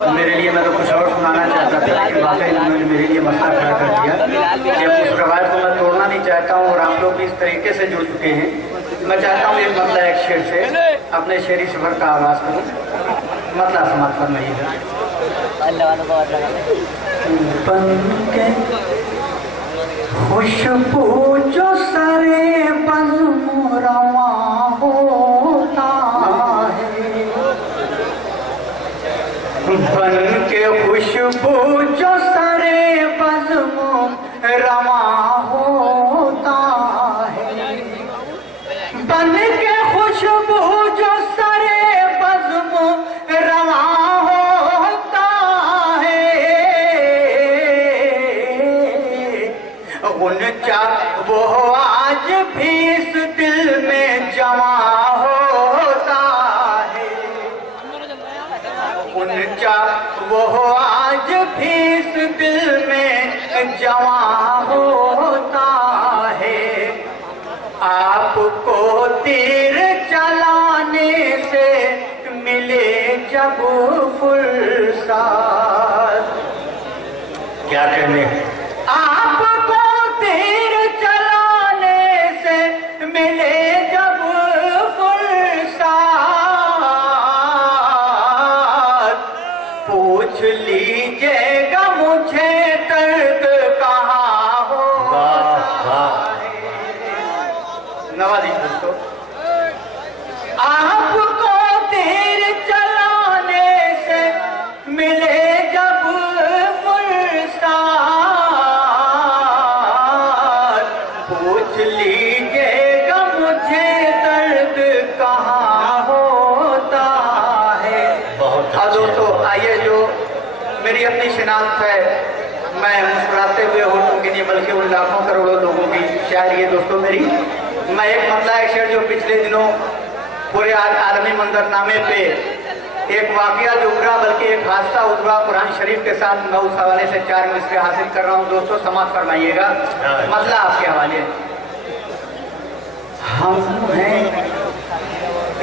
मेरे लिए मैं तो कुछ और सुनाना चाहता था, लेकिन वाकई उन्होंने मेरे लिए मसला खड़ा कर दिया कि उस रवायत को मैं तोड़ना नहीं चाहता हूँ और आप लोग भी इस तरीके से जुड़ चुके हैं। मैं चाहता हूँ एक मतलब एक शेर से अपने शेरी सफर का आगाज करूँ। मतलब समाप्त फरमाइएगा। खुशबू जो सरे बज़्म रवा होता है, बन के खुशबू जो सरे बज़्म रवा होता है, बन के खुशबू जो सरे बज़्म रवा होता है, उनका वो आज भी इस दिल में जमा होता है, उनका वो आज भी इस दिल में जमा होता है। आपको तीर चलाने से मिले जब फुर्सत, क्या कहने, आपको तीर चलाने से मिले जब फुर्सत, पूछ लीजिएगा मुझे दर्द कहाँ होता है। नवाजी दोस्तों, आपको तीर चलाने से मिले जब फुर्सत, पूछ लीजिएगा मुझे दर्द कहाँ होता है। बहुत दोस्तों, आइए जो मेरी अपनी शिनाख्त है, मैं मुस्कुराते हुए होठों के लिए बल्कि उन लाखों करोड़ों लोगों की शायरी है दोस्तों मेरी। मैं एक मतलब एक शेर जो पिछले दिनों पूरे आलमी मंजरनामे पे एक वाकया जो उभरा, बल्कि एक हादसा उभरा कुरान शरीफ के साथ, मैं उस हवाले से 4 मिसरे हासिल कर रहा हूँ दोस्तों, समाप्त फरमाइएगा। मतलब आपके हवाले, हम हैं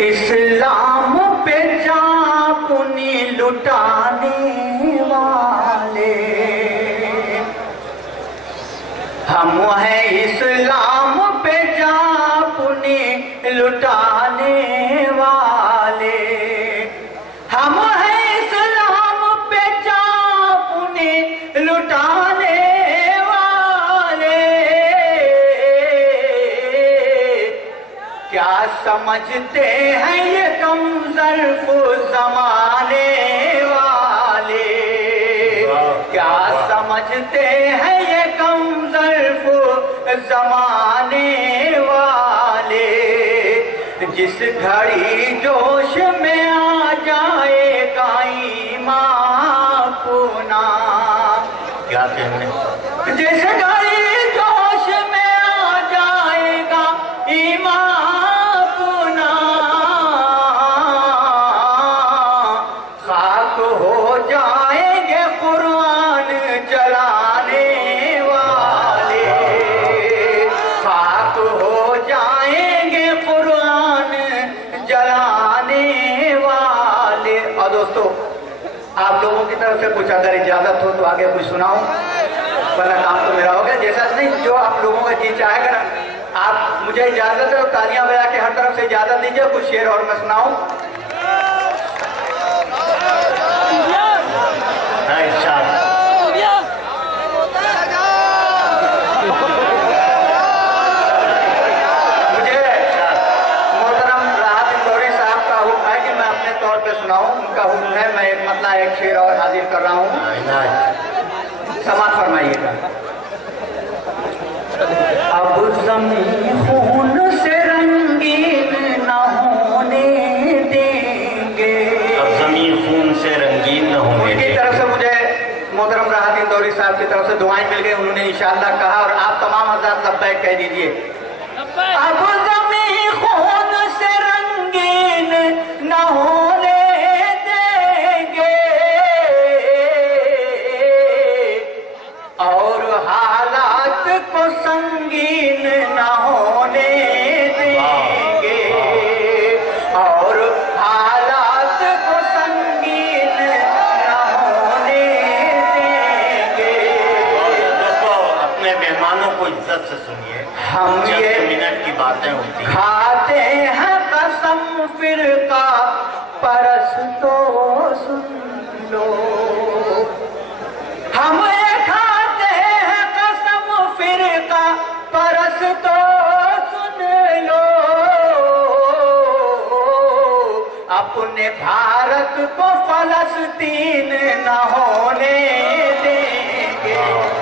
इस्लाम पे चापुनी लुटाने वाले, हम हैं इस्लाम पे चापुनी लुटाने वाले, हम हैं इस्लाम पे चापुनी लुटाने वाले, क्या समझते हैं ये कम ज़र्फ़ ज़माने वाले, क्या समझते हैं ये कम ज़र्फ़ ज़माने वाले, जिस घड़ी जोश में आ जाएगा ईमान पुना, क्या कहने, जिस घड़ी जोश में आ जाएगा ईमान पुना, खाक हो जाएंगे कुरान जलाने वाले, खाक हो जाएंगे कुरान जलाने वाले। और दोस्तों, आप लोगों की तरफ से कुछ अगर इजाजत हो तो आगे कुछ सुनाऊं, वरना काम तो मेरा हो गया। जैसा नहीं, जो आप लोगों का जी चाहेगा ना, आप मुझे इजाजत है, तालियां बजा के हर तरफ से इजाजत दीजिए, कुछ शेर और मैं सुनाऊं। उनका हुक्म है, मैं एक मतलब एक शेर और हाजिर कर रहा हूँ, समाप्त फरमाइएगा। अब ज़मीं खून से रंगीन न होने देंगे, अब ज़मीं खून से रंगीन न होने देंगे। उनकी तरफ से मुझे मोहतरम राहत इंदौरी साहब की तरफ से दुआएं मिल गई, उन्होंने इंशाअल्लाह कहा, और आप तमाम हज़रात लब्बैक कह दीजिए। अब ज़मीं खून से रंगीन न होने और हालात को संगीन न होने देंगे, और हालात को संगीन न باتیں ہوتی ہیں. کھاتے ہیں قسم فرقہ پرستو سن لو. ہم کھاتے ہیں قسم فرقہ پرستو سن لو. اپنے بھارت کو فلسطین نہ ہونے دیں گے.